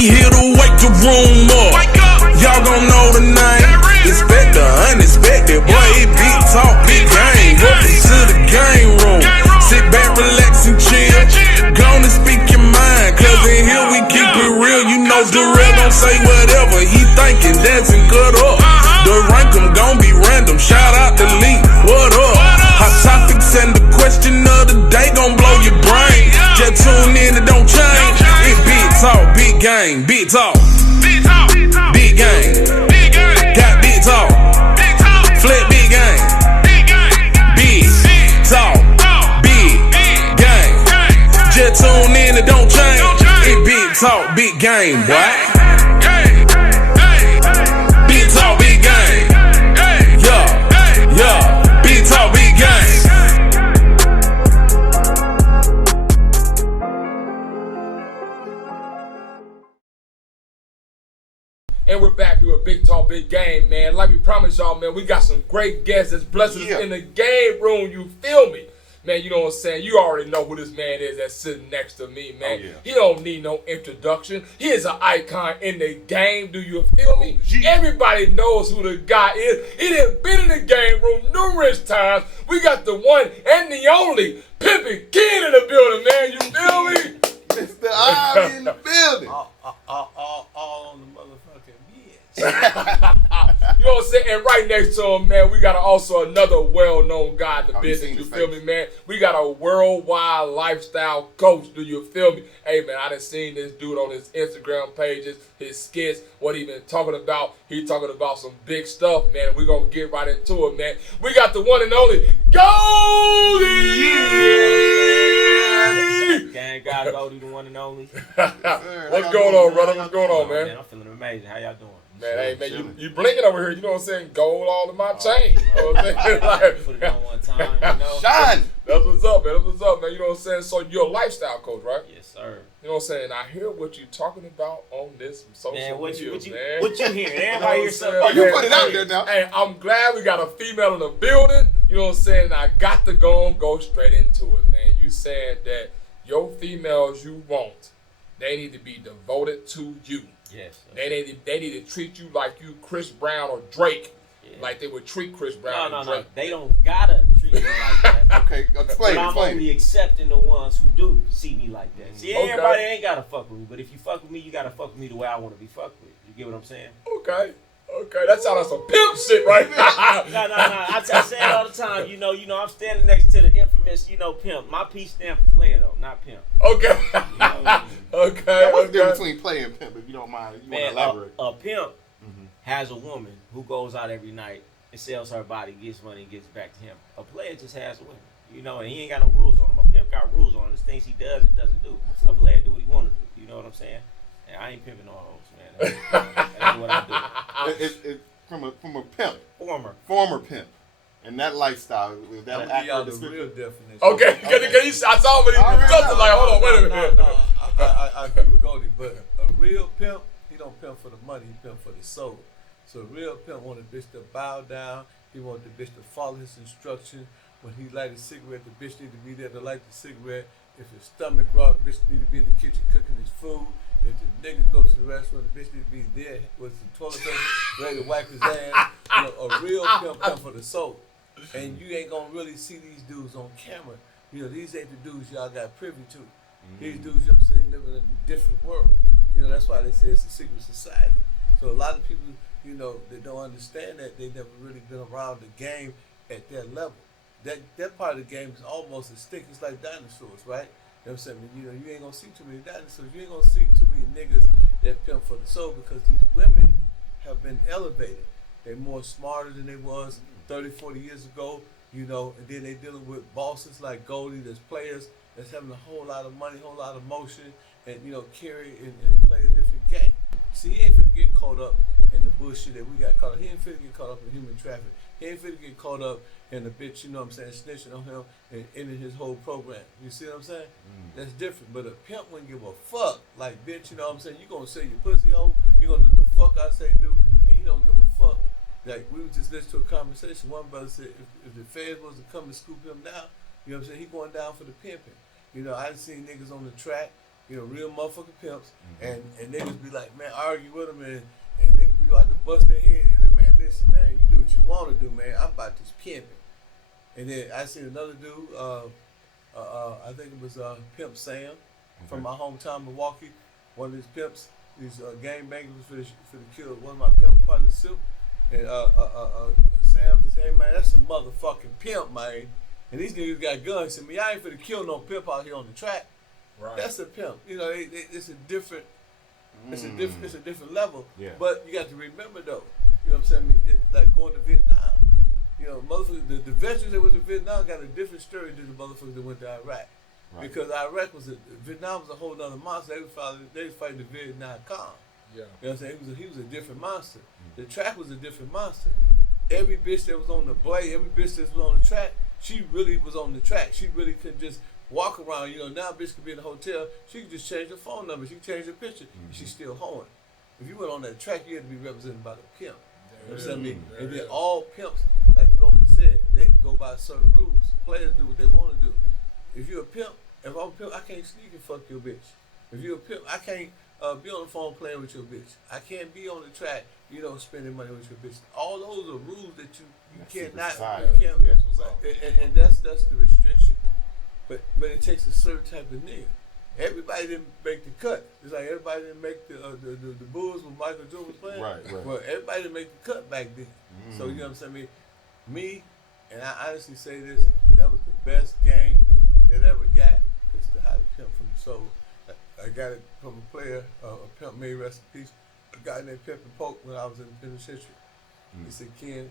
here to wake the room up. Y'all gon' know the name. Expect the unexpected, boy, it big talk, big game. Welcome to the game room. Sit back, relax and chill. Gonna speak your mind, cause in here we keep it real. You know Darrell gon' say whatever he thinking, dancing cut up. The rank 'em gon' be random. Shout out to Lee, what up? Hot topics and the question of the day gon' blow your brain. Just tune in, it don't change. It's big talk, big game, big talk. Big game, got big talk, flip big game, big talk, big game. Just tune in, it don't change. It big talk, big game, boy. Big talk, big game. Yeah, big talk, big game. And we're back here with Big Talk, Big Game, man. Like we promised y'all, man, we got some great guests that's blessed us in the game room, you feel me? Man, you know what I'm saying? You already know who this man is that's sitting next to me, man. He don't need no introduction. He is an icon in the game, do you feel me? Everybody knows who the guy is. He done been in the game room numerous times. We got the one and the only Pimpin' Kid in the building, man. You feel me? Mr. Ivy in the building. All on the motherfucking You know what I'm saying? And right next to him, man, we got also another well-known guy in the business. You feel me, man? We got a worldwide lifestyle coach. Do you feel me? Hey, man, I done seen this dude on his Instagram pages, his skits, what he been talking about. He talking about some big stuff, man. We're going to get right into it, man. We got the one and only GOLDIE! Gang guy, Goldie, the one and only. What's going on, brother? What's going on, man? I'm feeling amazing. How y'all doing? Man, hey, man, you blinking over here. You know what I'm saying? Gold all in my chain. You know what I'm saying? Like, put it on one time, you know? Shine! That's what's up, man. That's what's up, man. You know what I'm saying? So you're a lifestyle coach, right? Yes, sir. You know what I'm saying? I hear what you're talking about on this social media, man. What you hearing? Everybody hear something. Oh, you put it out there now. Hey, I'm glad we got a female in the building. You know what I'm saying? And I got to go straight into it, man. You said that your females you want, they need to be devoted to you. Yes. Sir. They need to treat you like you Chris Brown or Drake, like they would treat Chris Brown and Drake. No. They don't gotta treat me like that. Okay, explain. But I'm only accepting the ones who do see me like that. See, everybody ain't gotta fuck with me, but if you fuck with me, you gotta fuck with me the way I want to be fucked with. You get what I'm saying? Okay, that sounds like some pimp shit, right? No. I say it all the time. You know, I'm standing next to the infamous, pimp. My P stand for player though, not pimp. Okay. Okay. Now, what's the difference between player and pimp, if you don't mind? You want to elaborate? A pimp has a woman who goes out every night and sells her body, gets money, and gets back to him. A player just has a woman, and he ain't got no rules on him. A pimp got rules on him. There's things he does and doesn't do. A player do what he want to do. You know what I'm saying? And I ain't pimping no hoes, man. That's what I do. It's from a pimp. Former pimp. And that lifestyle, is that an accurate description? Definition. Okay. I saw him something like, hold on, wait a minute. No. I agree with Goldie, but a real pimp, he don't pimp for the money, he pimp for the soul. So a real pimp want a bitch to bow down, he want the bitch to follow his instructions. When he light a cigarette, the bitch need to be there to light the cigarette. If his stomach growls, the bitch need to be in the kitchen cooking his food. If the nigga goes to the restaurant, the bitch need to be there with the toilet paper, ready to wipe his ass. A real pimp for the soul. And you ain't gonna really see these dudes on camera. These ain't the dudes y'all got privy to. These dudes, you know what I'm saying, live in a different world. That's why they say it's a secret society. So a lot of people, that don't understand that, they never really been around the game at that level. That part of the game is almost as thick as like dinosaurs, right? You know what I'm saying? You ain't gonna see too many dinosaurs. You ain't gonna see too many niggas that pimp for the soul because these women have been elevated. They're more smarter than they was 30, 40 years ago, and then they dealing with bosses like Goldie, there's players that's having a whole lot of money, whole lot of motion, and, carry and play a different game. See, he ain't finna get caught up in the bullshit that we got caught up. He ain't finna get caught up in human trafficking. He ain't finna get caught up in the bitch, snitching on him and ending his whole program. You see what I'm saying? That's different. But a pimp wouldn't give a fuck. Like, bitch, you gonna say your pussy hole, you gonna do the fuck I say do, and he don't give a fuck. Like, we was just listening to a conversation. One brother said if the feds was to come and scoop him down, he going down for the pimping. I done seen niggas on the track, real motherfucking pimps, and niggas be like, man, argue with them, and niggas be out to bust their head, and like, man, listen, man, you do what you want to do, man. I'm about this pimping. And then I seen another dude, I think it was Pimp Sam from my hometown, Milwaukee. One of these pimps, these gangbangers for the kill one of my pimp partners, Silk. And Sam just, hey man, that's a motherfucking pimp, man. And these niggas got guns. He said, man, I ain't finna kill no pimp out here on the track. Right. That's a pimp. It's a different, it's a different level. Yeah. But you got to remember though, you know what I'm saying? Like going to Vietnam. Motherfuckers, the veterans that went to Vietnam got a different story than the motherfuckers that went to Iraq. Right. Because Vietnam was a whole other monster. They was fighting the Vietnam Con. Yeah. You know what I'm saying? He was a different monster. The track was a different monster. Every bitch that was on the blade, every bitch that was on the track, she really was on the track. She really couldn't just walk around. Now a bitch could be in a hotel. She could just change her phone number. She could change her picture. And she's still hoeing. If you went on that track, you had to be represented by the pimp. You know what I'm saying? And then all pimps, like Goldie said, they go by certain rules. Players do what they want to do. If you're a pimp, if I'm a pimp, I can't sneak and fuck your bitch. If you're a pimp, I can't be on the phone playing with your bitch. I can't be on the track, spending money with your bitch. All those are rules that you cannot. And that's the restriction. But it takes a certain type of nigga. Everybody didn't make the cut. It's like everybody didn't make the Bulls when Michael Jordan was playing. Right. Well, everybody didn't make the cut back then. So you know what I'm saying? Me, and I honestly say this, that was the best game that I ever got. Is to how to pimp from the soul. I got it from a player, a pimp, may rest in peace, a guy named Pimpin Polk when I was in the penitentiary. He said, Ken,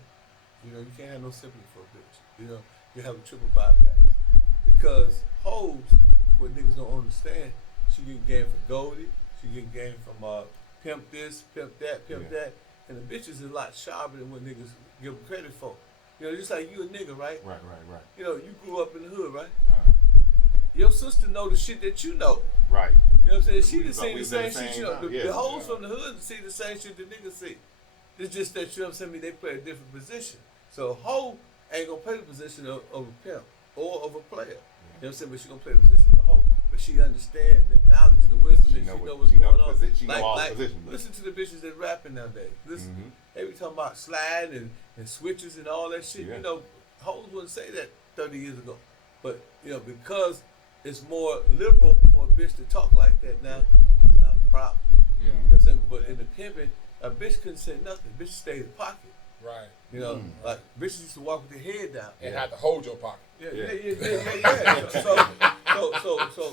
you can't have no sympathy for a bitch. You have a triple bypass. Because hoes, what niggas don't understand, she get game from Goldie, she get game from pimp this, pimp that, that. And the bitches is a lot sharper than what niggas give them credit for. Just like you a nigga, right? Right. You grew up in the hood, right? Your sister know the shit that you know. Right. You know what I'm saying? She done seen the same shit you know. The hoes from the hood see the same shit the niggas see. It's just that, you know what I'm saying, they play a different position. So a hoe ain't gonna play the position of a pimp or of a player. You know what I'm saying? But she gonna play the position of a hoe. But she understands the knowledge and the wisdom and she know what's going on. She know all the positions. Listen to the bitches that rapping nowadays. Listen, they be talking about sliding and switches and all that shit. Yeah. Hoes wouldn't say that 30 years ago. But, because it's more liberal for a bitch to talk like that now, it's not a problem. Yeah. You know what I'm saying? But in the pimping, a bitch couldn't say nothing. Bitch stayed in the pocket. Right. Like bitches used to walk with their head down. And had to hold your pocket. Yeah.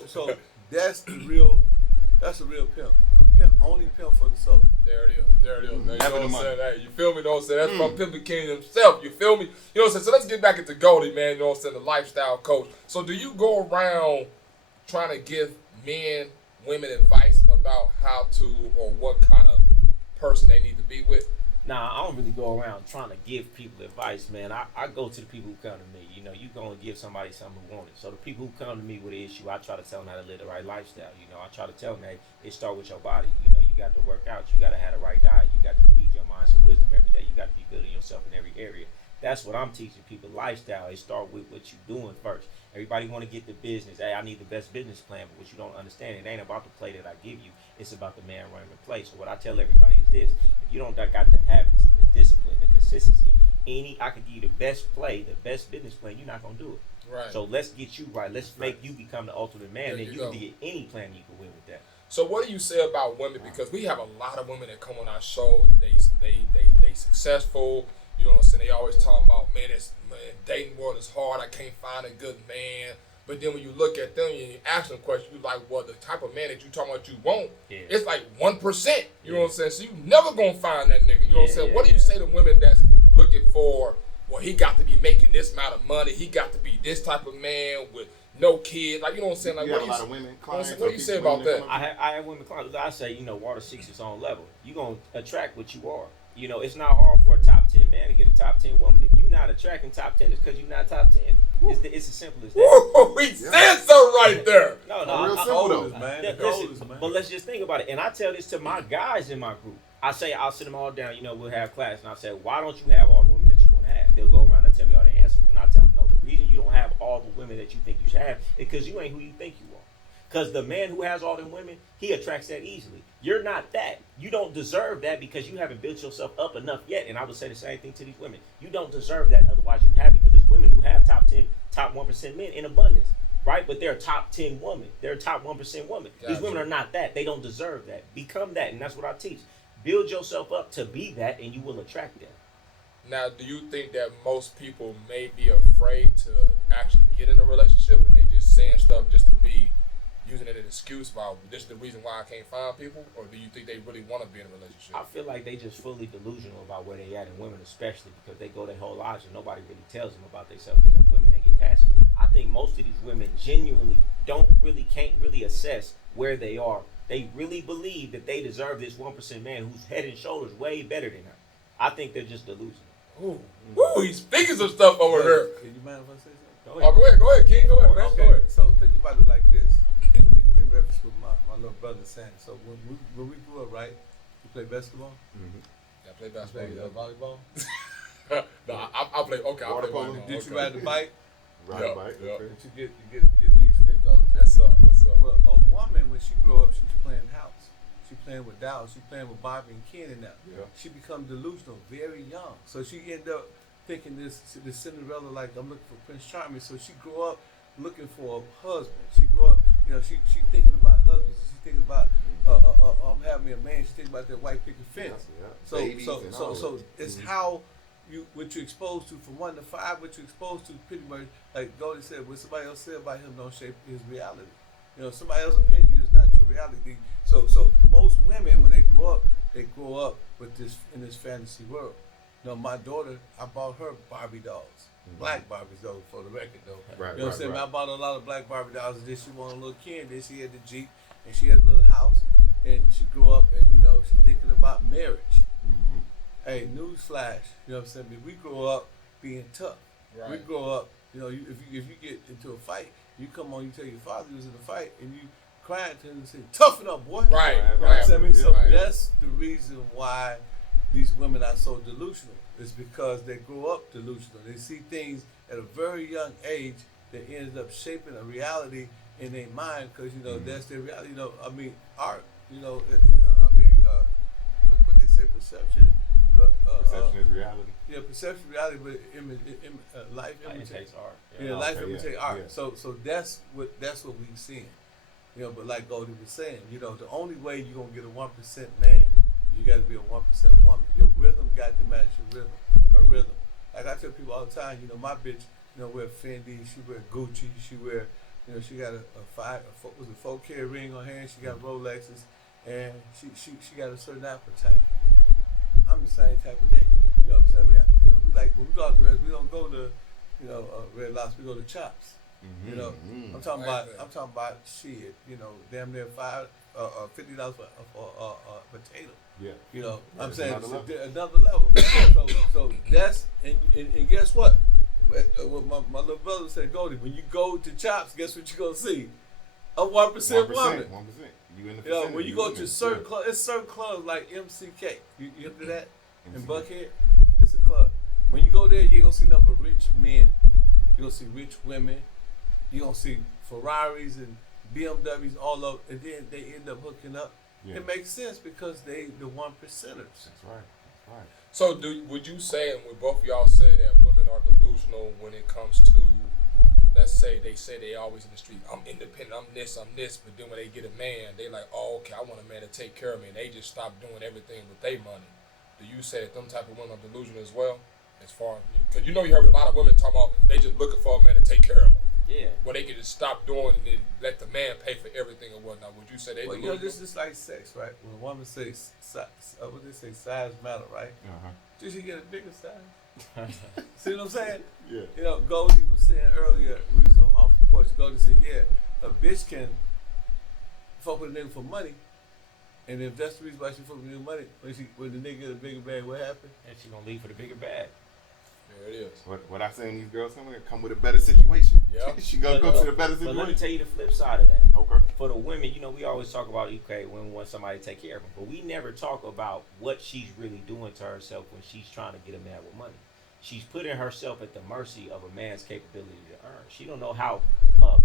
So that's a real pimp. A pimp, only pimp for the soul. There it is. Man. You know what I'm saying? Hey, you feel me? You know what I'm saying? That's from Pimpin' King himself. You feel me? You know what I'm saying? So let's get back into Goldie, man. You know what I'm saying? The lifestyle coach. So do you go around trying to give men, women advice about how to or what kind of person they need to be with? Nah, I don't really go around trying to give people advice, man. I go to the people who come to me. You going to give somebody something who want it. So the people who come to me with an issue, I try to tell them how to live the right lifestyle. I try to tell them, hey, it start with your body. You got to work out. You got to have the right diet. You got to feed your mind some wisdom every day. You got to be building yourself in every area. That's what I'm teaching people. Lifestyle, it start with what you doing first. Everybody want to get the business. Hey, I need the best business plan, but what you don't understand, it ain't about the play that I give you. It's about the man running the play. So what I tell everybody is this. If you don't got the habits, the discipline, the consistency, I could give you the best play, the best business plan, you're not going to do it. Right. So let's get you right. Let's make you become the ultimate man. Then you can get any plan you can win with that. So what do you say about women? Because we have a lot of women that come on our show. They successful. You know what I'm saying? They always talking about, man, dating world is hard. I can't find a good man. But then when you look at them and you ask them questions, you're like, well, the type of man that you talking about you want, it's like 1%. You know what I'm saying? So you never going to find that nigga. You know what I'm saying? What do you say to women that's looking for, well, he got to be making this amount of money. He got to be this type of man with no kids. Like, you know what I'm saying? Like, what do you say about that? I have women clients. I say, water seeks its own level. You're going to attract what you are. It's not hard for a top 10 man to get a top 10 woman. If you're not attracting top 10, it's because you're not top 10. It's as simple as that. Whoa, we said so right there. But let's just think about it. And I tell this to my guys in my group. I'll sit them all down. We'll have class, and I'll say, why don't you have all the women that you want to have? They'll go around and tell me all the answers, and I tell them, no, the reason you don't have all the women that you think you should have is because you ain't who you think you are. Because the man who has all them women, he attracts that easily. You're not that. You don't deserve that because you haven't built yourself up enough yet. And I would say the same thing to these women. You don't deserve that, otherwise you have it. Because there's women who have top 10, top 1% men in abundance, right? But they're a top 10 woman. They're a top 1% woman. Gotcha. These women are not that. They don't deserve that. Become that, and that's what I teach. Build yourself up to be that, and you will attract that. Now, do you think that most people may be afraid to actually get in a relationship and they just saying stuff just to be using it as an excuse about this is the reason why I can't find people? Or do you think they really want to be in a relationship? I feel like they just fully delusional about where they at, and women especially, because they go their whole lives and nobody really tells them about themselves, because as women, they get passive. I think most of these women genuinely can't really assess where they are. They really believe that they deserve this 1% man who's head and shoulders way better than her. I think they're just delusional. Ooh, he's speaking some stuff over here. Can you mind if I say something? Go ahead, King. Go ahead, man. Okay, Go ahead. so think about it like this, in reference with my little brother saying. So when we grew up, right, you play basketball? I play basketball. You play volleyball? No, I play. Okay, I play volleyball. Did you ride the bike? Ride a bike. Yeah. Okay. Did you get your knees scraped all the time? Yes, sir. Yes, sir. Well, a woman, when she grew up, she's playing house. She's playing with dolls. She's playing with Bobby and Ken and that. Yeah. She become delusional very young. So she end up thinking this Cinderella, like I'm looking for Prince Charming. So she grew up looking for a husband. She grew up, she thinking about husbands. She thinking about I'm having a man. She thinking about that white picket fence. Yeah. So it's how what you're exposed to from 1 to 5. What you're exposed to pretty much, like Goldie said, what somebody else said about him don't shape his reality. Somebody else's opinion is not your reality. So most women, when they grow up with in this fantasy world. My daughter, I bought her Barbie dolls, black Barbies though, for the record though. Right, you know what I'm saying? right. I bought a lot of black Barbie dolls, and then she wanted a little Ken. Then she had the Jeep, and she had a little house, and she grew up, and she thinking about marriage. Hey, newsflash, you know what I'm saying? We grow up being tough. Right. We grow up, if you get into a fight, you come on, you tell your father you was in a fight, and you crying to him and say, toughen up, boy. Right. You know what I'm saying? So Right. that's the reason why these women are so delusional. It's because they grow up delusional. They see things at a very young age that ends up shaping a reality in their mind, because that's their reality. Art. What they say, perception. Perception is reality. Yeah, perception, reality, but life imitates art. Yeah, life imitates art. Yeah. So that's what we've seen. But like Goldie was saying, the only way you're gonna get a 1% man, you got to be a 1% woman. Your rhythm got to match your rhythm. Her rhythm. Like I tell people all the time, my bitch, wear Fendi, she wear Gucci, she wear, she got a 4K ring on her hand, she got Rolexes, and she got a certain appetite. I'm the same type of nigga. You know what I'm saying? We like when we go out to rest, we don't go to, Red Lobster, we go to Chops. I'm talking about shit. Damn near $50 for a potato. Yeah. I'm saying another level. another level. so that's and guess what? What my little brother said, Goldie, when you go to Chops, guess what you're gonna see? A 1% woman. 1%. You in the When you go to certain clubs, it's certain clubs like MCK. You heard of that? In Buckhead? It's a club. When you go there, you're gonna see nothing but rich men. You're gonna see rich women. You're gonna see Ferraris and BMWs all over, and then they end up hooking up. Yeah. It makes sense because they the 1%ers. That's right. So would you say, and would both of y'all say that women are delusional when it comes to, let's say they always in the street, I'm independent, I'm this, but then when they get a man, they like, oh, okay, I want a man to take care of me, and they just stop doing everything with their money. Do you say that them type of women are delusional as well? As far, because you heard a lot of women talking about they just looking for a man to take care of them. Yeah. Well, they can just stop doing and then let the man pay for everything or whatnot. Would you say they delusional? This is like sex, right? When a woman says, what they say, size matter, right? Just you get a bigger size. See what I'm saying? Yeah. Goldie was saying earlier, we was off the porch. Goldie said, a bitch can fuck with a nigga for money, and if that's the reason why she fuck with a nigga money, when the nigga get a bigger bag, what happened? And she gonna leave for the bigger bag. There it is. What I say when these girls come with a better situation. Yeah. She gonna go to the better situation. But let me tell you the flip side of that. Okay. For the women, we always talk about, okay, women want somebody to take care of them, but we never talk about what she's really doing to herself when she's trying to get a man with money. She's putting herself at the mercy of a man's capability to earn. She don't know how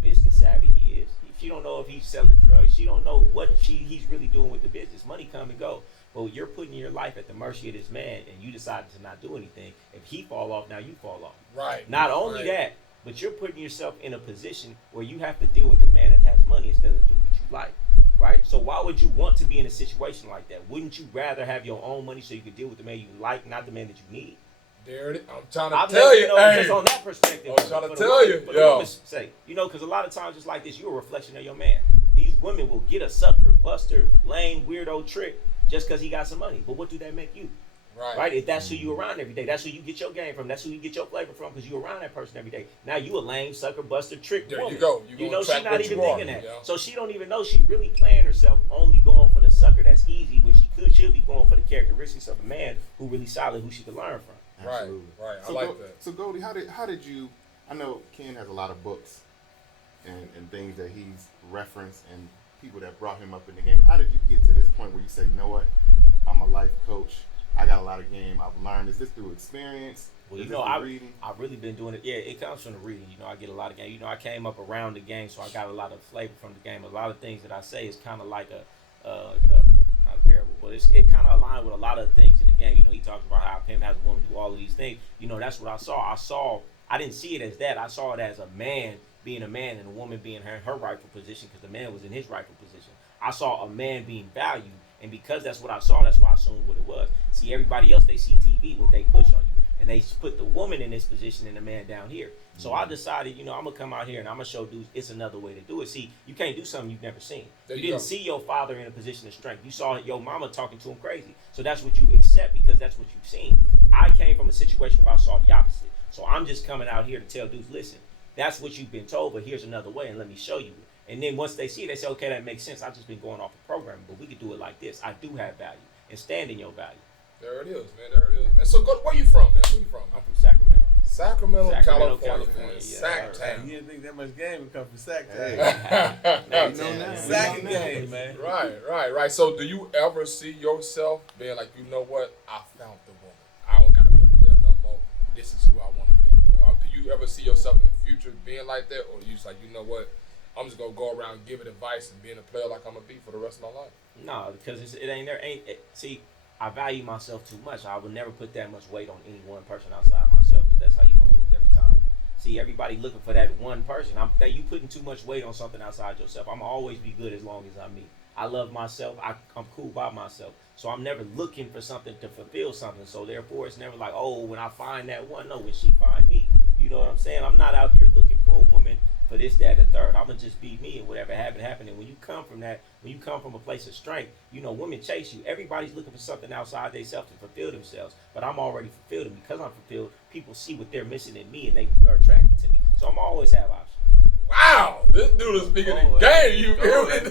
business savvy he is. She don't know if he's selling drugs. She don't know what he's really doing with the business. Money come and go. But you're putting your life at the mercy of this man, and you decided to not do anything. If he fall off, now you fall off. Right. Not only that, but you're putting yourself in a position where you have to deal with a man that has money instead of do what you like. Right? So why would you want to be in a situation like that? Wouldn't you rather have your own money so you could deal with the man you like, not the man that you need? There it is. I'm trying to tell you. Just on that perspective. I'm trying to tell you. Yo. Say, because a lot of times it's like this. You're a reflection of your man. These women will get a sucker, buster, lame, weirdo trick just because he got some money. But what do that make you? Right? If that's who you around every day, that's who you get your game from, that's who you get your flavor from, because you around that person every day. Now you a lame, sucker, buster, trick there woman. You go. You know she's not even thinking that. Yeah. So she don't even know she really playing herself, only going for the sucker that's easy when she'll be going for the characteristics of a man who really solid, who she could learn from. Absolutely. Right. I So like that. So Goldie, how did you? I know Ken has a lot of books and things that he's referenced and people that brought him up in the game. How did you get to this point where you say, you know what, I'm a life coach. I got a lot of game I've learned. Is this through experience? Well, reading? I've really been doing it. Yeah, it comes from the reading. I get a lot of game. I came up around the game, so I got a lot of flavor from the game. A lot of things that I say is kind of like not a parable, but it kind of aligned with a lot of things in the game. He talks about how a pimp has a woman do all of these things. That's what I saw. I didn't see it as that. I saw it as a man being a man and a woman being her rightful position, because the man was in his rightful position. I saw a man being valued, and because that's what I saw, that's why I assumed what it was. See, everybody else, they see TV, what they push on you. And they put the woman in this position and the man down here. So I decided, I'm going to come out here and I'm going to show dudes it's another way to do it. See, you can't do something you've never seen. You didn't see your father in a position of strength. You saw your mama talking to him crazy. So that's what you accept because that's what you've seen. I came from a situation where I saw the opposite. So I'm just coming out here to tell dudes, listen, that's what you've been told, but here's another way, and let me show you it. And then once they see it, they say, okay, that makes sense. I've just been going off the programming, but we could do it like this. I do have value, and stand in your value. There it is, man. There it is. And so, where you from, man? Where you from? I'm from Sacramento. Sacramento, California. Yeah. Sac Town. You didn't think that much game would come from Sac Town. Hey. Sac game, man. Right. So, do you ever see yourself being like, you know what? I found the woman. I don't got to be a player no more. This is who I want to be. Do you ever see yourself in the future being like that, or you just like, you know what? I'm just gonna go around giving advice and being a player like I'm gonna be for the rest of my life. No, because it ain't there. See, I value myself too much. I would never put that much weight on any one person outside myself, because that's how you gonna lose every time. See, everybody looking for that one person. You putting too much weight on something outside yourself. I'm always be good as long as I'm me. I love myself. I'm cool by myself. So I'm never looking for something to fulfill something. So therefore, it's never like, oh, when I find that one. No, when she find me. You know what I'm saying? I'm not out here looking for a woman for this, that, and the third. I'm gonna just be me, and whatever happened. And when you come from that, when you come from a place of strength, women chase you. Everybody's looking for something outside themselves to fulfill themselves. But I'm already fulfilled, and because I'm fulfilled, people see what they're missing in me, and they are attracted to me. So I'm always have options. Wow, this dude is speaking the game. You feel me?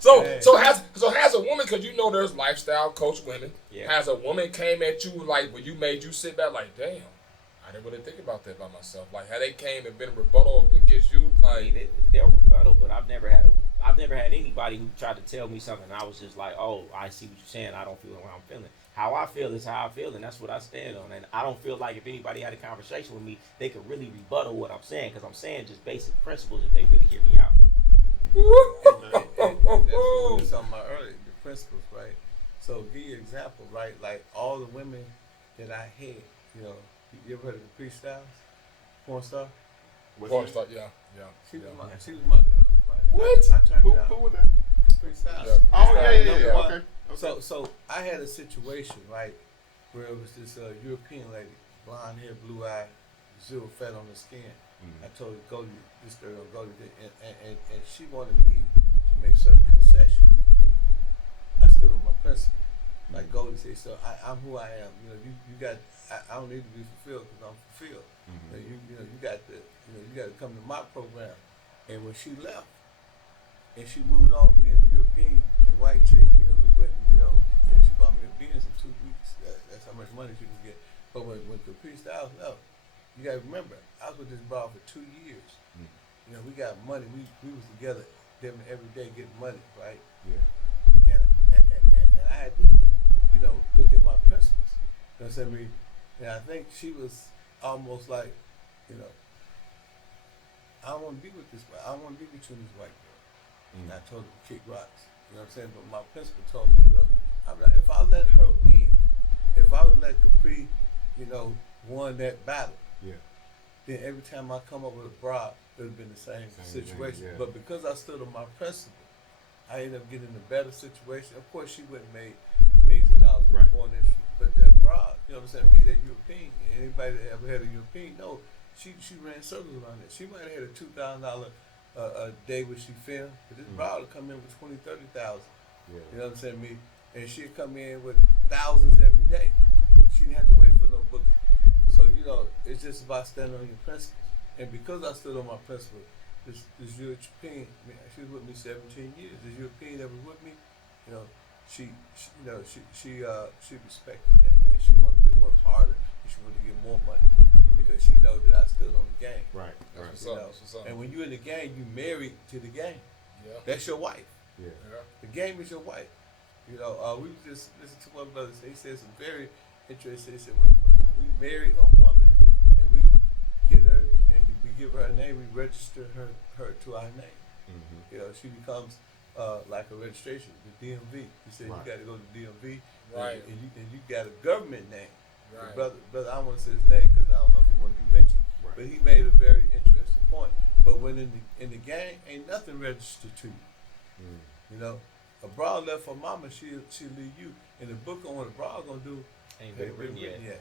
So has a woman, because there's lifestyle coach women. Yeah. Has a woman came at you like, where you made you sit back like, damn, I didn't really think about that by myself. Like, had they came and been a rebuttal against you, like they'll rebuttal, but I've never had anybody who tried to tell me something. And I was just like, oh, I see what you're saying. I don't feel how I'm feeling. How I feel is how I feel, and that's what I stand on. And I don't feel like if anybody had a conversation with me, they could really rebuttal what I'm saying, because I'm saying just basic principles if they really hear me out. And that's what we were talking about earlier, the principles, right? So give you an example, right? Like all the women that I had, you ever heard of the Freestyles? Porn star? Porn star, yeah. She was my girl, right? What? I turned it out. Who was that? Freestyles. Yeah. Oh yeah. Okay. So I had a situation, right, where it was this European lady, blonde hair, blue eye, zero fat on the skin. I told her, go to this girl, go to this, and she wanted me to make certain concessions. I stood on my principle. Like Goldie said, so I'm who I am. You got. I don't need to be fulfilled because I'm fulfilled. You got to come to my program. And when she left, and she moved on, me and the European, the white chick, we went, and she bought me a Benz in 2 weeks. That's how much money she could get. But when Caprice Styles left, you got to remember, I was with this broad for 2 years. We got money. We was together every day getting money, right? Yeah. And I had to, look at my principles. You know what I mean? And I think she was almost like, I don't want to be with this. I don't want to be between this white girl. And I told her to kick rocks. You know what I'm saying? But my principal told me, look, I'm not, if I let her win, if I would let Capri, you know, won that battle, then every time I come up with a bra, it would have been the same situation. But because I stood on my principle, I ended up getting a better situation. Of course, she wouldn't make millions of dollars in the porn industry. But that bra, you know what I'm saying, that European, anybody that ever had a European, no, she ran circles around it. She might have had a $2,000 a day when she filmed, but this bra would come in with 20, 30,000. You know what I'm saying, and she'd come in with thousands every day. She didn't have to wait for no booking. So, you know, it's just about standing on your principles. And because I stood on my principle, this European, she was with me 17 years. This European that was with me, you know, she respected that, and she wanted to work harder, and she wanted to get more money because she know that I stood on the game. Right. That's what's up. And when you're in the game, you married to the game. Yeah. That's your wife. Yeah. The game is your wife. You know, we just listened to one brother say, he said some very interesting. He said when we marry a woman and we get her and we give her a name, we register her to our name. You know, she becomes like a registration, the DMV. He said you got to go to DMV, and you got a government name. Right. Brother, I don't want to say his name because I don't know if he want to be mentioned. Right. But he made a very interesting point. But when in the gang, ain't nothing registered to you. You know, a bra left for mama, she'll leave you. In the book on what a bra gonna do, Ain't been written yet. There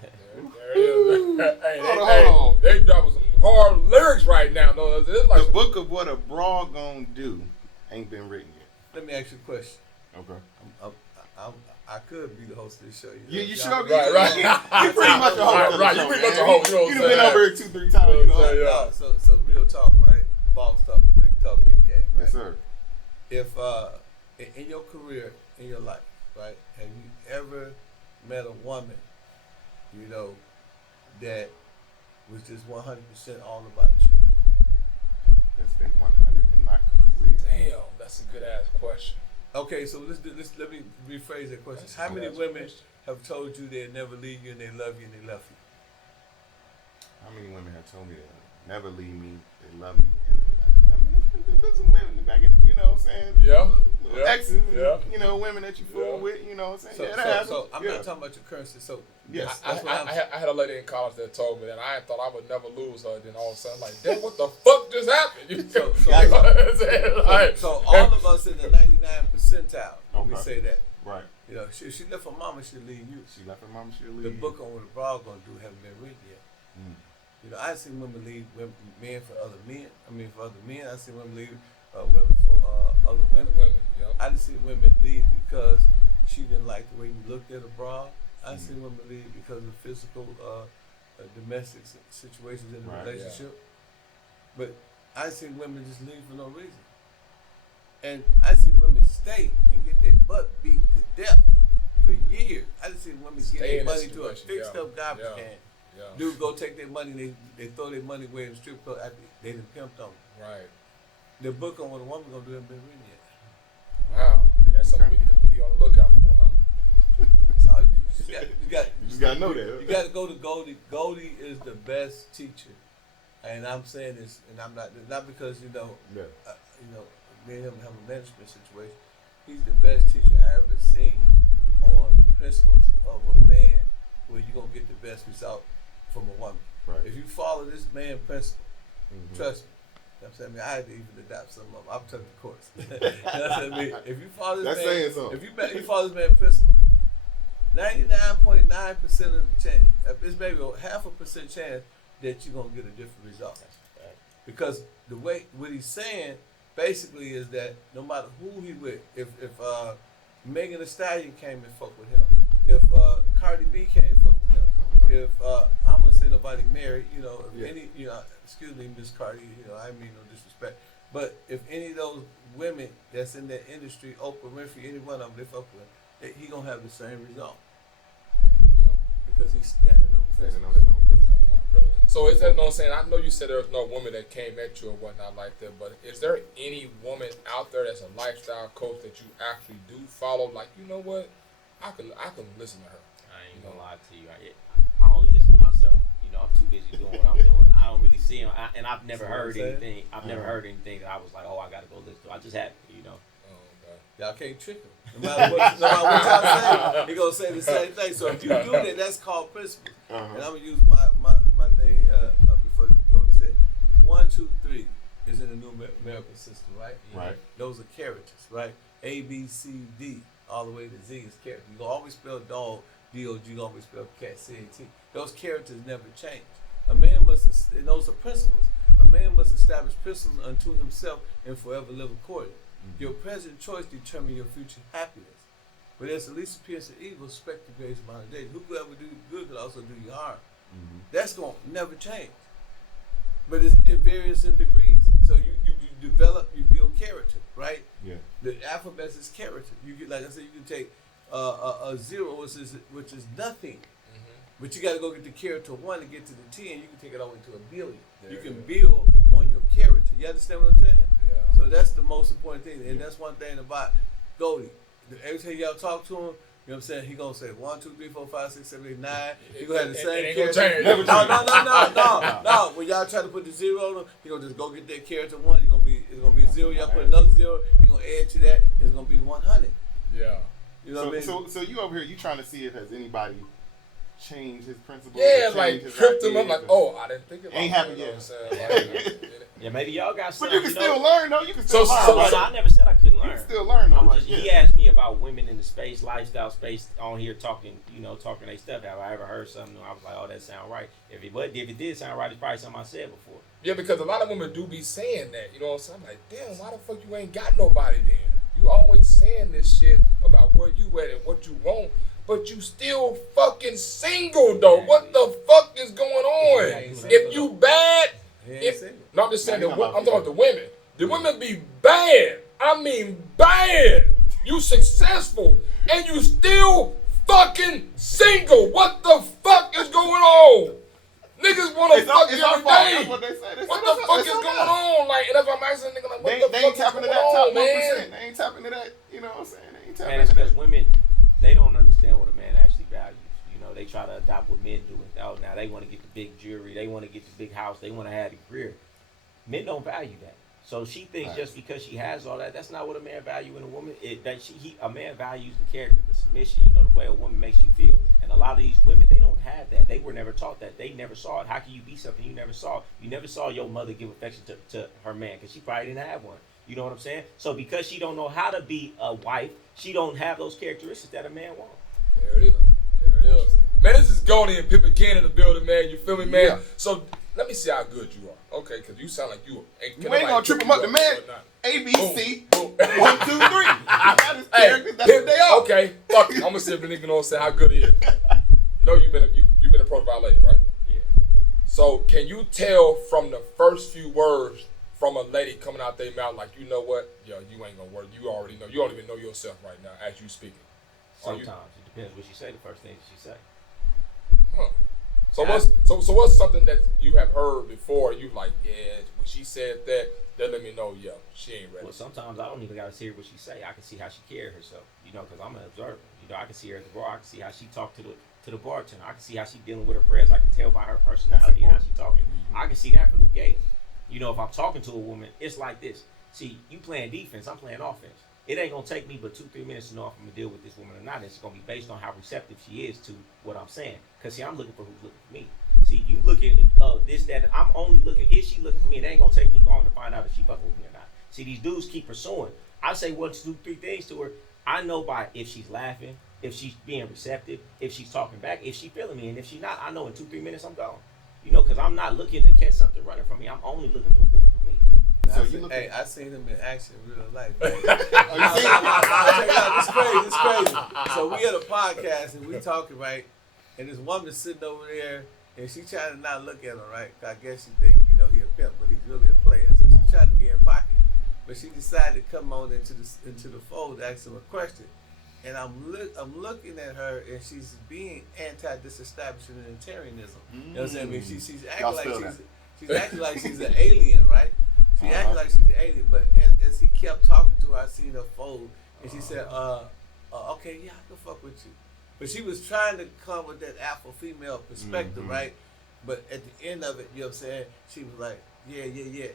it is. Hey, they dropping some hard lyrics right now. No, it's like the book of what a bra gonna do ain't been written yet. Let me ask you a question. Okay. I could be the host of this show. You sure? Right. You pretty much a host. Right. You pretty much a host. You know what I'm saying? You've been over here 2-3 times. You know. So real talk, right? Boss talk, big game, right? Yes, sir. If in your career, in your life, right, have you ever met a woman, you know, that was just 100% all about you? That's been 100 in my career. Damn, that's a good ass question. Okay, so let me rephrase that question. How many women have told you they'll never leave you and they love you and they left you? How many women have told me they'll never leave me, they love me, and they left me? I mean, there's some women back in, you know what I'm saying? Yeah. Exes, you know, women that you fool with, you know what I'm saying? So I'm not talking about your currency. So yes, I had a lady in college that told me that I thought I would never lose her. Then all of a sudden, like, damn, what the fuck just happened? So all of us in the 99 percentile, when we say that. Right. You know, she left her mama, she'll leave you. She left her mama, she'll leave the you. book on what a bra gonna do haven't been written yet. You know, I seen women leave men for other men. For other men. I seen women leave women for other women. Yep. I just seen women leave because she didn't like the way you looked at a bra. I seen women leave because of physical, domestic situations in the relationship. But I seen women just leave for no reason. And I see women stay and get their butt beat to death for years. I just seen women give their money to a fixed up garbage can. Yeah. Dude go take their money, they throw their money away in the strip club after they done pimped on them. Right. The book on what a woman gonna do hasn't been written yet. Wow. And that's something we need to be on the lookout for, huh? So you just gotta know that. You gotta go to Goldie. Goldie is the best teacher. And I'm saying this, and I'm not because me and him have a management situation. He's the best teacher I ever seen on principles of a man where you're gonna get the best result from a woman. Right. If you follow this man principle, trust me. You know what I'm saying? I had to even adopt some of them. I've took the course. You know what I mean? If you follow this if you follow this man principle, 99.9% of the chance, it's maybe a 0.5% chance that you're gonna get a different result. Because the way what he's saying basically is that no matter who he with, if Megan Thee Stallion came and fuck with him, if Cardi B came and fuck with him, if I'm gonna say nobody married, you know, if any, you know, excuse me, Miss Cardi, you know, I mean no disrespect, but if any of those women that's in that industry, Oprah Winfrey, any one of them, they fuck with, he gonna have the same result. Because he's standing on his own principle. So is that, no, I'm saying, I know you said there's no woman that came at you or whatnot like that, but is there any woman out there that's a lifestyle coach that you actually do follow? Like, you know what, I can listen to her. I ain't gonna lie to you. I only listen to myself. You I'm too busy doing what I'm doing. I don't really see him, and I've never heard anything. I've never heard anything that I was like, oh, I gotta go listen to. I just had, Y'all can't trick him. No matter what y'all say, he gonna say the same thing. So if you do that, that's called principles. And I'm gonna use my thing before Cody said 1, 2, 3 is in the numerical system, right? Right. Those are characters, right? A, B, C, D, all the way to Z is character. You gonna always spell dog, D-O-G, you always spell cat, C-A-T. Those characters never change. A man must, and those are principles. A man must establish principles unto himself and forever live according. Your present choice determines your future happiness. But as the least appearance of evil, expect the greatest amount of days. Whoever do good could also do you harm. That's going to never change. But it varies in degrees. So you develop, you build character, right? Yeah. The alphabet is character. You get, like I said, you can take a 0, which is nothing. But you got to go get the character 1 to get to the 10. You can take it all the way to a billion. You can build on your character. You understand what I'm saying? Yeah. So that's the most important thing. And that's one thing about Goldie. Every time y'all talk to him, you know what I'm saying? He gonna say 1, 2, 3, 4, 5, 6, 7, 8, 9. He gonna have the same character. No. When y'all try to put the 0 on him, he gonna just go get that character 1. It's gonna be 0. Y'all put another 0. He gonna add to that. It's gonna be 100. Yeah. You know what I mean? So you over here, you trying to see if has anybody changed his principles? Yeah, like tripped him. I'm like, oh, I didn't think about ain't that. happened You know yet. what I'm saying? Like, yeah, maybe y'all got But some. you can still learn though. You can still learn. So I never said I couldn't learn. You can still learn though. Right? He asked me about women in the space, lifestyle space, on here talking their stuff. Have I ever heard something? I was like, oh, that sound right. If it did sound right, it's probably something I said before. Yeah, because a lot of women do be saying that. You know what I'm saying? I'm like, damn, why the fuck you ain't got nobody then? You always saying this shit about where you at and what you want, but you still fucking single though. What the fuck is going on? If you bad, I'm just saying, I'm talking about the women. The women be bad. I mean bad. You successful and you still fucking single. What the fuck is going on? Niggas want to fuck every day. That's what they say. What the fuck is going on? Like, and that's why I'm asking nigga, like, what the They fuck ain't is tapping going to that top on, man? 1%. They ain't tapping to that. You know what I'm saying? They ain't tapping Man, it's to that. because women, they don't understand what a man actually values. They try to adopt what men do. Oh, now they want to get the big jewelry. They want to get the big house. They want to have a career. Men don't value that. So she thinks just because she has all that, that's not what a man values in a woman. A man values the character, the submission, the way a woman makes you feel. And a lot of these women, they don't have that. They were never taught that. They never saw it. How can you be something you never saw? You never saw your mother give affection to her man because she probably didn't have one. You know what I'm saying? So because she don't know how to be a wife, she don't have those characteristics that a man wants. There it is. Man, this is Goldie and PIMPIN in the building, man. You feel me, man? Yeah. So let me see how good you are. Okay, because you sound like you. We ain't gonna trip him up. The man, A, B, C, 1, 2, 3. That is Hey, characters. That's what they are. okay, fuck it. I'm gonna see if the nigga know say how good he is. No, you've been approached by a lady, right? Yeah. So can you tell from the first few words from a lady coming out their mouth, like, you know what? Yo, you ain't gonna work. You already know. You don't even know yourself right now as you speaking. Sometimes it depends what she say. The first thing that she say. Huh. So what's something that you have heard before? You like, yeah, when she said that let me know, yeah, she ain't ready. Well, sometimes I don't even gotta hear what she say. I can see how she carry herself, because I'm an observer. I can see her at the bar. I can see how she talk to the bartender. I can see how she dealing with her friends. I can tell by her personality how she talking. I can see that from the gate. If I'm talking to a woman, it's like this. See, you playing defense, I'm playing offense. It ain't gonna take me but 2-3 minutes to know if I'm gonna deal with this woman or not. It's gonna be based on how receptive she is to what I'm saying. Cause see, I'm looking for who's looking for me. See, you looking this, that, and I'm only looking, is she looking for me? It ain't gonna take me long to find out if she fucking with me or not. See, these dudes keep pursuing. I say 1, 2, 3 things to her. I know by if she's laughing, if she's being receptive, if she's talking back, if she's feeling me, and if she's not, I know in 2-3 minutes I'm gone. Cause I'm not looking to catch something running from me. I'm only looking for who's looking for me. Hey, I seen him in action in real life. Oh, you see it? It's crazy. So we had a podcast and we talking, right? And this woman sitting over there and she trying to not look at him, right? I guess she think, he a pimp, but he's really a player. So she trying to be in pocket. But she decided to come on into the fold to ask him a question. And I'm looking at her and she's being anti-disestablishmentarianism. You know what I'm saying? I mean, she's acting like she's an alien, right? She acted like she's an alien, but as he kept talking to her, I seen her fold, and she said, okay, yeah, I can fuck with you. But she was trying to come with that alpha female perspective, right? But at the end of it, you know what I'm saying? She was like, yeah.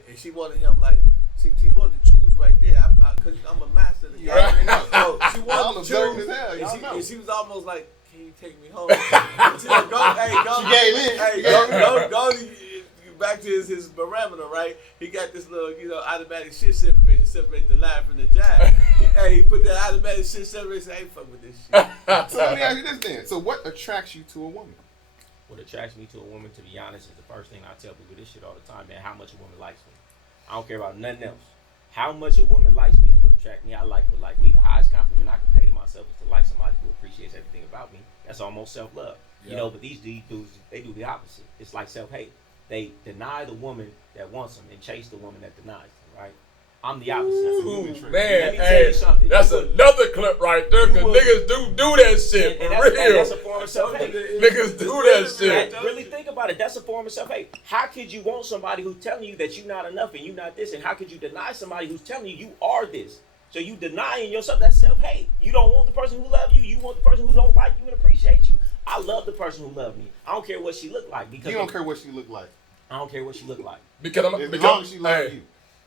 And she wanted him like, she wanted to choose right there. Because I'm a master of the game. Right. So she Y'all wanted to observing choose. as hell. Y'all know. And she was almost like, can you take me home? She like, go. She gave in. Hey, go. Back to his parameter, right? He got this little, automatic shit separator to separate the line from the jive. He put that automatic shit separator and said, hey, fuck with this shit. So let me ask you this then. So what attracts you to a woman? What attracts me to a woman, to be honest, is the first thing I tell people this shit all the time, man. How much a woman likes me. I don't care about nothing else. How much a woman likes me is what attracts me. I like what like me. The highest compliment I can pay to myself is to like somebody who appreciates everything about me. That's almost self-love. Yeah. But these dudes, they do the opposite. It's like self-hate. They deny the woman that wants them and chase the woman that denies them, right? I'm the opposite. Ooh, Let me man, tell you something. that's another clip right there, because niggas do that shit, And for real. that's a form of self-hate. Niggas do that shit. Really think about it. That's a form of self-hate. How could you want somebody who's telling you that you're not enough and you're not this? And how could you deny somebody who's telling you you are this? So you denying yourself, that's self-hate. You don't want the person who loves you. You want the person who don't like you and appreciate you. I love the person who loves me. I don't care what she look like. Because You don't care what she look like. I don't care what she look like. Because As long as she loves you.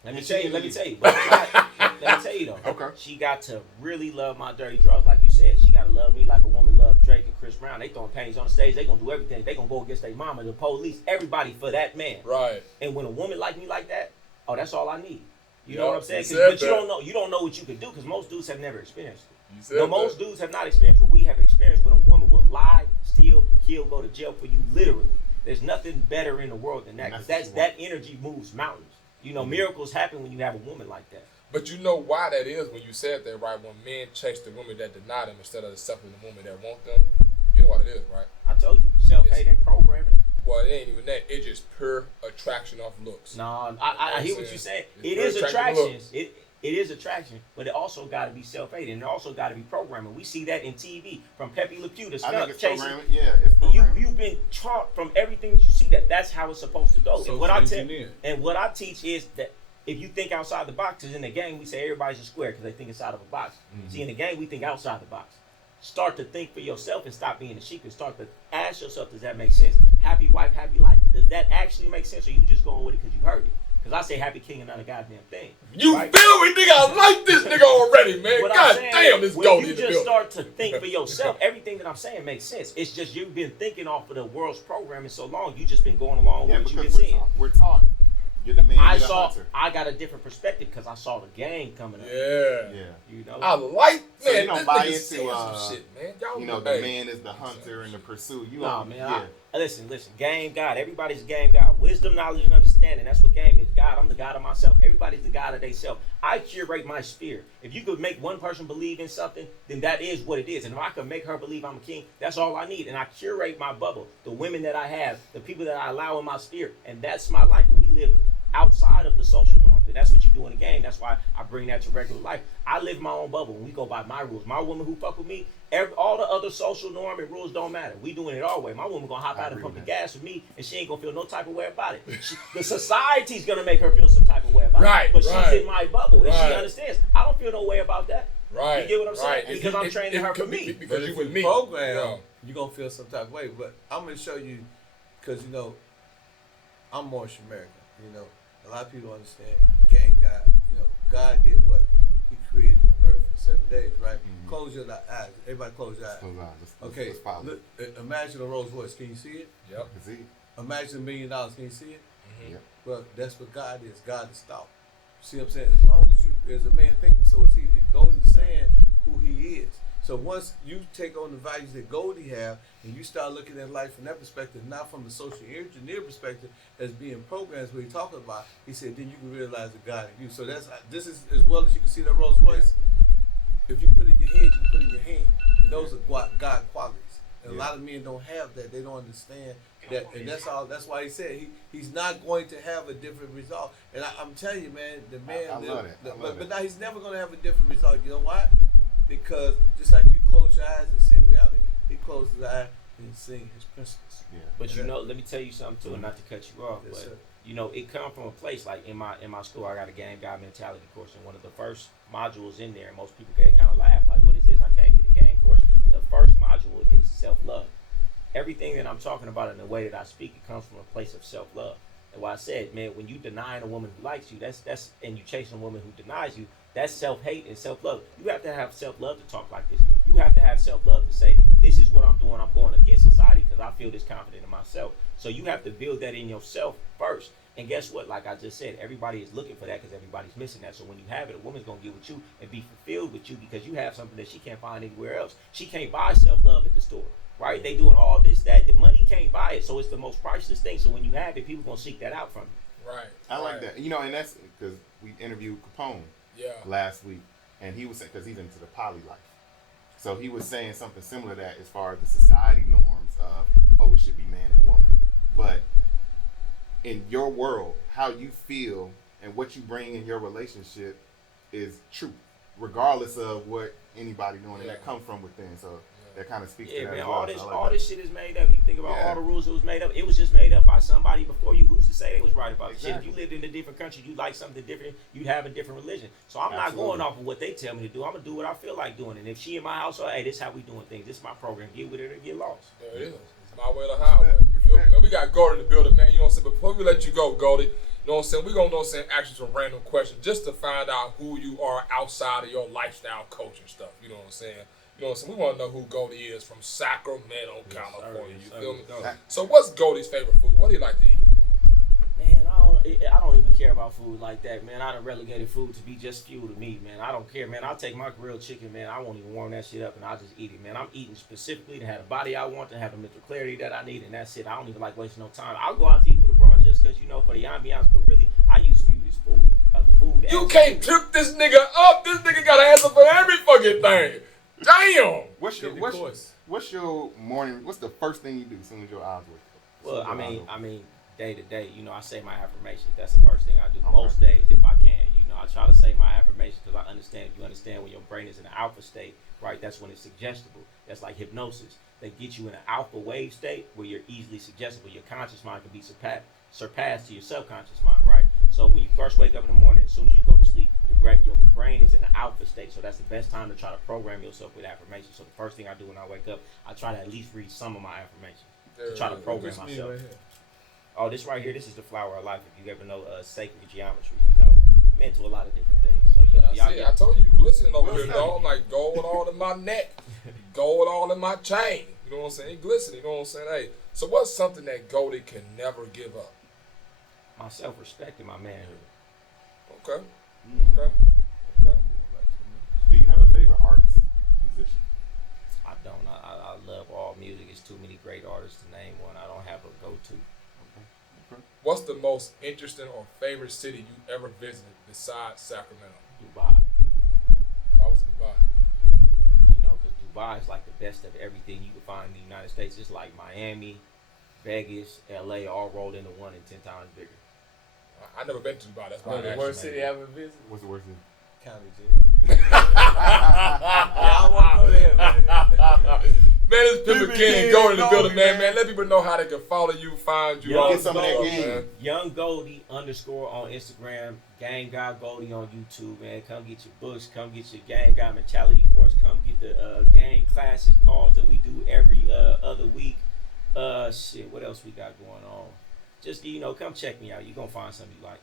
Let me tell you. Let me tell you though. Okay. She got to really love my dirty draws, like you said. She got to love me like a woman loved Drake and Chris Brown. They throwing panties on the stage. They gonna do everything. They gonna go against their mama, the police, everybody for that man. Right. And when a woman like me like that, oh, that's all I need. You know Yep, what I'm saying? you said But you that. don't know. You don't know what you can do because most dudes have never experienced it. You said No, most that. dudes have not experienced what we have experienced when a woman will lie, steal, kill, go to jail for you, literally. There's nothing better in the world than that. And Because that energy moves mountains. Miracles happen when you have a woman like that. But you know why that is when you said that, right? When men chase the women that deny them instead of accepting the women that want them. You know what it is, right? I told you, self-hate and programming. Well, it ain't even that. It's just pure attraction off looks. No, I hear what you're saying. It's It is very attraction. attractive It is attraction, but it also got to be self-hate, and it also got to be programming. We see that in TV, from Pepe Le Pew to I Skunk think it's chasing. programming. Yeah, it's programming. You've been taught from everything you see that that's how it's supposed to go. So And what I it's teach is that if you think outside the box, because in the game we say everybody's a square because they think inside of a box. See, in the game we think outside the box. Start to think for yourself and stop being a sheep and start to ask yourself, does that make sense? Happy wife, happy life. Does that actually make sense, or you just going with it because you heard it? Because I say happy king and not a goddamn thing. You right? feel me, nigga? I like this nigga already, man. What God I'm saying damn, is, this when Goldie you in the just building. start to think for yourself, everything that I'm saying makes sense. It's just you've been thinking off of the world's programming so long, you just been going along Yeah, with what you've because been seeing. we're taught. You're the man, you're the hunter. I got a different perspective because I saw the game coming up. Yeah. Yeah. You know? I like, So man, you don't this buy nigga into, saying some shit, man. Y'all You know, hey. the man is the hunter and the pursuit. You Nah, don't, man. yeah. Listen. Game God. Everybody's a game God. Wisdom, knowledge, and understanding. That's what game is. God, I'm the God of myself. Everybody's the God of themselves. I curate my sphere. If you could make one person believe in something, then that is what it is. And if I could make her believe I'm a king, that's all I need. And I curate my bubble. The women that I have, the people that I allow in my sphere. And that's my life. And we live outside of the social norms. And that's what you do in the game. That's why I bring that to regular life. I live my own bubble. We go by my rules. My woman who fuck with me, all the other social norm and rules don't matter. We doing it our way. My woman gonna hop out and pump the gas with me, and she ain't gonna feel no type of way about it. The society's gonna make her feel some type of way about it. But she's in my bubble, and she understands. I don't feel no way about that. Right. You get what I'm saying? Right. Because I'm training her for me. Because you if with you me. program, Yeah. you're going to feel some type of way. But I'm going to show you, because, I'm Moorish American. A lot of people don't understand gang God. God did what? He created the earth in 7 days, right? Mhm. Close your eyes. Everybody close your eyes. Close eyes. Okay, Let's follow. look, imagine a Rolls Royce. Can you see it? Yep. See? Imagine $1 million. Can you see it? Yeah. Well, that's what God is. God is thought. See what I'm saying? As long as you, as a man thinking, so is he. And Goldie's saying who he is. So once you take on the values that Goldie have, and you start looking at life from that perspective, not from the social engineer perspective, as being programs where he's talking about, he said, then you can realize the God in you. So this is as well as you can see that Rolls Royce. If you put it in your head, you can put it in your hand, and those are God qualities. And a lot of men don't have that. They don't understand that, and that's all. That's why he said he's not going to have a different result. And I'm telling you, man, the man. I love that. But now he's never going to have a different result. You know why? Because just like you close your eyes and see reality, he closed his eyes and seeing his principles. Yeah. But let me tell you something too, and not to cut you off, Yes, but sir. it come from a place like in my school. I got a game guy mentality course, and one of the first modules in there, most people kind of laugh like, "What is this? I can't get a game course." The first module is self-love. everything that I'm talking about in the way that I speak, it comes from a place of self-love. And what I said, man, when you denying a woman who likes you, that's and you chasing a woman who denies you, that's self-hate and self-love. You have to have self-love to talk like this. You have to have self-love to say, this is what I'm doing. I'm going against society because I feel this confident in myself. So you have to build that in yourself first. And guess what? Like I just said, everybody is looking for that because everybody's missing that. So when you have it, a woman's going to get with you and be fulfilled with you because you have something that she can't find anywhere else. She can't buy self-love at the store, right? They doing all this, that. The money can't buy it. So it's the most priceless thing. So when you have it, people going to seek that out from you. Right. I like that. You know, and that's because we interviewed Capone last week, and he was saying, because he's into the poly life. So he was saying something similar to that as far as the society norms of, oh, it should be man and woman. But in your world, how you feel and what you bring in your relationship is truth, regardless of what anybody doing, and that comes from within. So that kind of speaks to that. Man, as well. all this shit is made up. You think about all the rules that was made up. It was just made up by somebody before you. Who's to say they was right about the shit? If you lived in a different country, you like something different, you have a different religion. So I'm not going off of what they tell me to do. I'm gonna do what I feel like doing. And if she in my household, hey, this is how we doing things. This is my program. Get with it or get lost. There it is. It's my way or the highway. You feel me? Man, we got Goldie in the building, man. You know what I'm saying? Before we let you go, Goldie, you know what I'm saying? We're going to ask you some random questions just to find out who you are outside of your lifestyle coaching stuff. You know what I'm saying? You know what I'm saying? We want to know who Goldie is from Sacramento, California. You feel me? So what's Goldie's favorite food? What do you like to eat? Man, I don't even care about food like that, man. I done relegated food to be just fuel to me, man. I don't care, man. I'll take my grilled chicken, man. I won't even warm that shit up, and I'll just eat it, man. I'm eating specifically to have the body I want, to have the mental clarity that I need, and that's it. I don't even like wasting no time. I'll go out to eat with a bro just because, you know, for the ambiance, but really, I use food as food. You can't trip this nigga up. This nigga got an answer for every fucking thing. Damn. What's your morning? What's the first thing you do as soon as your eyes wake up? Well, I mean, day to day, you know, I say my affirmations. That's the first thing I do most days if I can. You know, I try to say my affirmations because I understand. If you understand when your brain is in an alpha state, right? That's when it's suggestible. That's like hypnosis. They get you in an alpha wave state where you're easily suggestible. Your conscious mind can be surpassed to your subconscious mind, right? So when you first wake up in the morning, as soon as you go to sleep, your brain is in an alpha state. So that's the best time to try to program yourself with affirmations. So the first thing I do when I wake up, I try to at least read some of my affirmations to try to program myself. Oh, this right here, this is the flower of life. If you ever know sacred geometry, you know, I'm into a lot of different things. So you know, I told you glistening over here, dog. I'm like gold all in my neck, gold all in my chain. You know what I'm saying? It glistening. You know what I'm saying? Hey, so what's something that Goldie can never give up? My self-respect and my manhood. Okay. Do you have a favorite artist, musician? I don't. I love all music. It's too many great artists to name one. I don't have a go-to. What's the most interesting or favorite city you ever visited besides Sacramento? Dubai. Why was it Dubai? You know, because Dubai is like the best of everything you can find in the United States. It's like Miami, Vegas, LA, all rolled into one and 10 times bigger. I never been to Dubai. That's why The worst city I ever visited? What's the worst city? County jail. I want to go there, man. Man, it's Pimpin' King, Goldie in the building, man. Let people know how they can follow you, find you. Get some of that game. Young Goldie _ on Instagram, Game Guy Goldie on YouTube, man. Come get your books, come get your Game Guy Mentality course, come get the game classes calls that we do every other week. What else we got going on? Just, you know, come check me out. You're going to find something you like.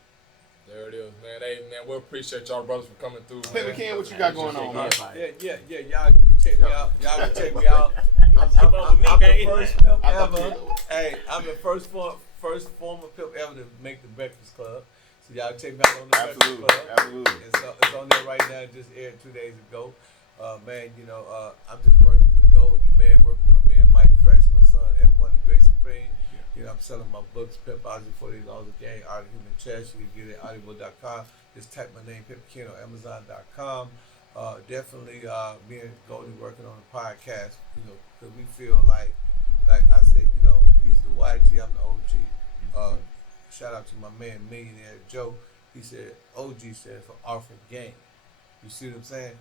There it is, man. Hey, man, we appreciate y'all brothers for coming through. Pimpin' King, what you got going on, man? Yeah. Y'all can check me out. Y'all can check me out. I'm the first pimp ever. Hey, I'm the first former pimp ever to make the Breakfast Club. So y'all check me out on the Breakfast Club. Absolutely. It's on there right now. It just aired 2 days ago. Man, you know, I'm just working with Goldie, man. Working with my man Mike Fresh, my son, F1 the Great Supreme. You know, I'm selling my books, Pimpology, $40 a game, Art of Human Chess. You can get it at audible.com. Just type my name, Pimpin' King, on Amazon.com. Definitely, me and Goldie working on a podcast, you know, because we feel like I said, you know, he's the YG, I'm the OG. Shout out to my man, Millionaire Joe. He said, OG stands for Alpha Game. You see what I'm saying?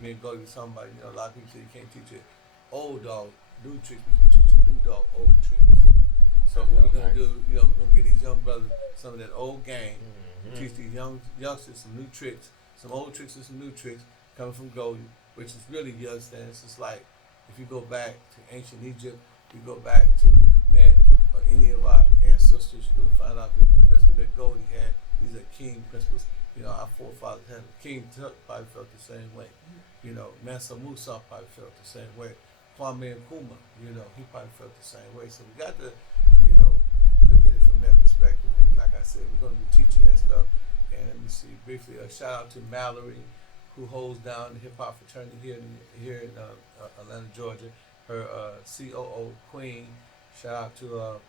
Me and Goldie was talking about, you know, a lot of people say you can't teach an old dog new tricks, but you can teach a new dog old tricks. So what we're gonna do, you know, we're gonna get these young brothers some of that old game, teach these youngsters some new tricks, some old tricks and some new tricks coming from Goldie, which is really, you understand, it's just like if you go back to ancient Egypt, you go back to Kemet or any of our ancestors, you're gonna find out that the principles that Goldie had, these are king principles. You know, our forefathers had King Tut probably felt the same way. You know, Mansa Musa probably felt the same way. Kwame Nkrumah, you know, he probably felt the same way. So we got to, you know, look at it from that perspective. And like I said, we're gonna be teaching that stuff. And let me see briefly. A shout out to Mallory, who holds down the hip hop fraternity here in Atlanta, Georgia. Her COO Queen. Shout out to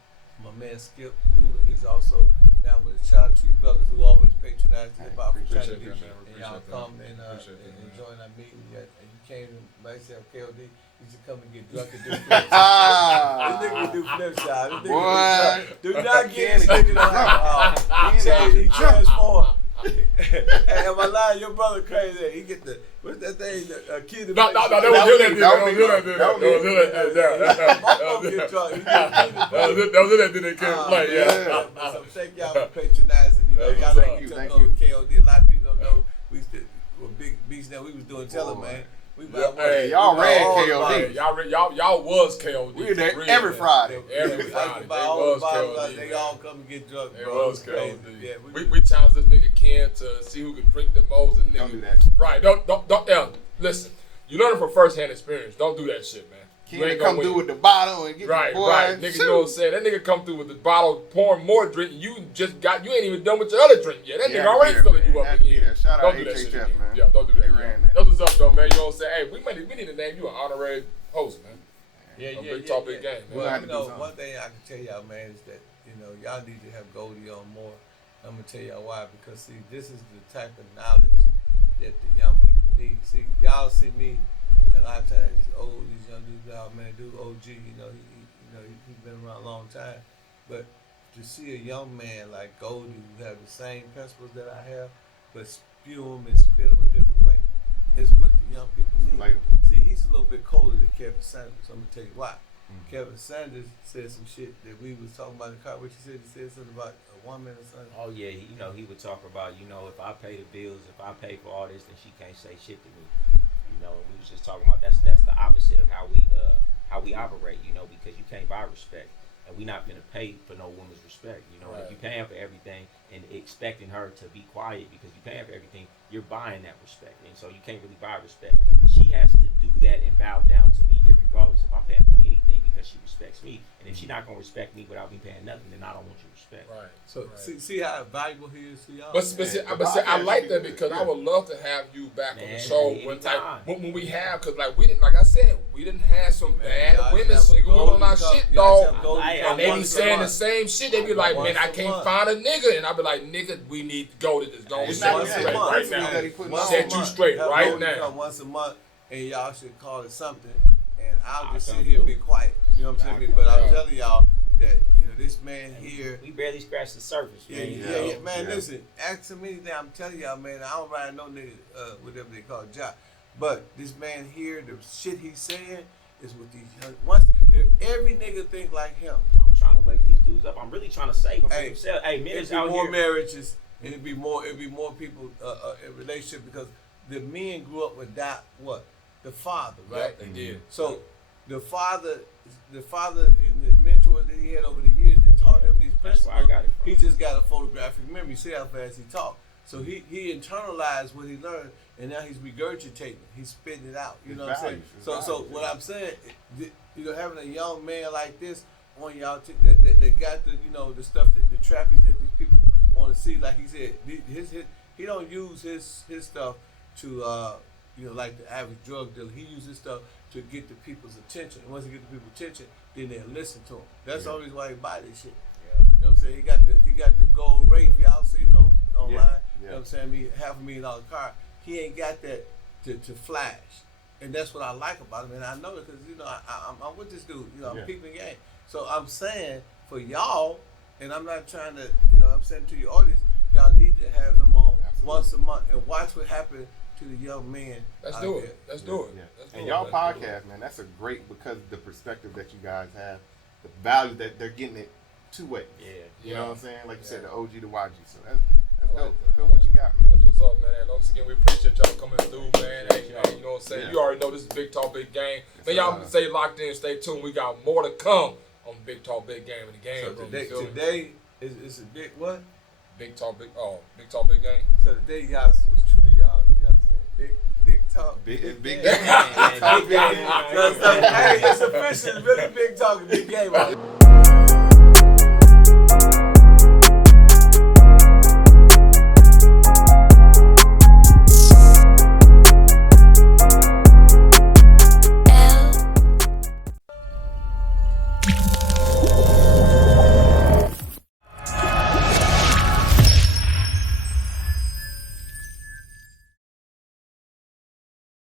my man Skip, the ruler. He's also down with it. Shout out to you brothers who always patronize the hip hop fraternity. And y'all come and join our meeting. And you came to myself, KOD. You should come and get drunk and do flips. This nigga do flips, y'all. This nigga do not get this nigga no alcohol. He transformed. Hey, am I lying? Your brother crazy. He get the, what's that thing? The kid. No, that was him that did it. Can't play, yeah. So thank y'all for patronizing. You know, y'all know KOD. A lot of people don't know. We used to, were big beats now. We was doing Teleman. Hey, y'all ran KOD. Y'all was KOD. We were there every Friday. Every Friday. They was KOD. They all come and get drunk, It bro. was KOD. Yeah, we challenged this nigga Ken to see who can drink the most. And Don't do that. Right. Don't. Listen. You learn it from first-hand experience. Don't do that shit, man. Can't come through with the bottle and get right, the boy. Right. Nigga, you know what I'm saying? That nigga come through with the bottle, pouring more drink. You ain't even done with your other drink yet. That nigga already filling you up again. Shout out Don't do that HHF, shit, man. Yeah, don't do that. That's what's up, though, man. You know what I'm saying? Hey, we need to name you an honorary host, man. Big talk, big game, man. Well, you know, one thing I can tell y'all, man, is that, you know, y'all need to have Goldie on more. I'm going to tell y'all why. Because, see, this is the type of knowledge that the young people need. See, y'all see me, and a lot of times these young dudes out, man, dude OG, you know, he's been around a long time. But to see a young man like Goldie who have the same principles that I have, but spew them and spit them a different way, is what the young people need. See, he's a little bit colder than Kevin Sanders. I'm gonna tell you why. Kevin Sanders said some shit that we was talking about in the car. What you said? He said something about a woman or something. Oh yeah, he would talk about, if I pay the bills, if I pay for all this, then she can't say shit to me. We was just talking about that's the opposite of how we operate, because you can't buy respect, and we not gonna pay for no woman's respect. Right. If you paying for everything and expecting her to be quiet because you paying for everything, you're buying that respect, and so you can't really buy respect. She has to do that and bow down to me, regardless if I'm paying for anything, because she respects me. And if she's not gonna respect me without me paying nothing, then I don't want your respect. Right. So see how valuable he is to y'all. But I like that because I would love to have you back on the show when we have, because like I said, we didn't have some bad women singing on our shit, dog. And they be saying the same shit. They be like, man, I can't find a nigga, and I be like, nigga, we need to go to this. Go set you straight right now. Set you straight right now. Once a month, and y'all should call it something. And I'll just sit here and be quiet. You know what I'm saying? But I'm telling y'all that this man here. We barely scratched the surface. Yeah, man. Listen, ask him anything. I'm telling y'all, man. I don't ride no nigga, whatever they call it, job. But this man here, the shit he's saying is with these young. If every nigga think like him, I'm trying to wake these dudes up. I'm really trying to save them from themselves. Hey, men it'd be out more here. marriages, and it'd be more people in relationship, because the men grew up without what? The father, right? Yep, they did. So the father and the mentors that he had over the years that taught him these That's principles. where I got it from. He just got a photographic memory. See how fast he talked. So he internalized what he learned, and now he's regurgitating. He's spitting it out. You know what I'm saying? So what I'm saying, having a young man like this on y'all that got the stuff that the trappies that these people want to see. Like he said, he don't use his stuff to like the average drug dealer. He uses stuff to get the people's attention. And once he get the people's attention, then they'll listen to him. That's the only reason why he buy this shit. Yeah. You know what I'm saying? He got the gold Wraith. Y'all seen it online. Yeah. You know what I'm saying? $500,000 car. He ain't got that to flash. And that's what I like about him. And I know it because, I'm with this dude. I'm peeping game. So I'm saying for y'all, and I'm not trying to, I'm saying to your audience, y'all need to have him on once a month and watch what happens to the young men. Let's do it. And y'all podcast, man, that's a great, because the perspective that you guys have, the value that they're getting it two ways. Yeah. You know what I'm saying? Like you said, the OG to YG. So That's I like dope. that. Feel what you got, man. That's what's up, man. And once again, we appreciate y'all coming through, man. Hey, man, you know what I'm saying? Yeah. You already know this is Big Talk, Big Game. Yes, Man, y'all sir. stay locked in, stay tuned. We got more to come on Big Talk, Big Game in the game So room. today, You feel me? today is a big what? Big Talk, Big Talk, Big Game. So today y'all was truly y'all say big talk. Big game. game. Big game. Hey, it's official, it's really big talk, big game.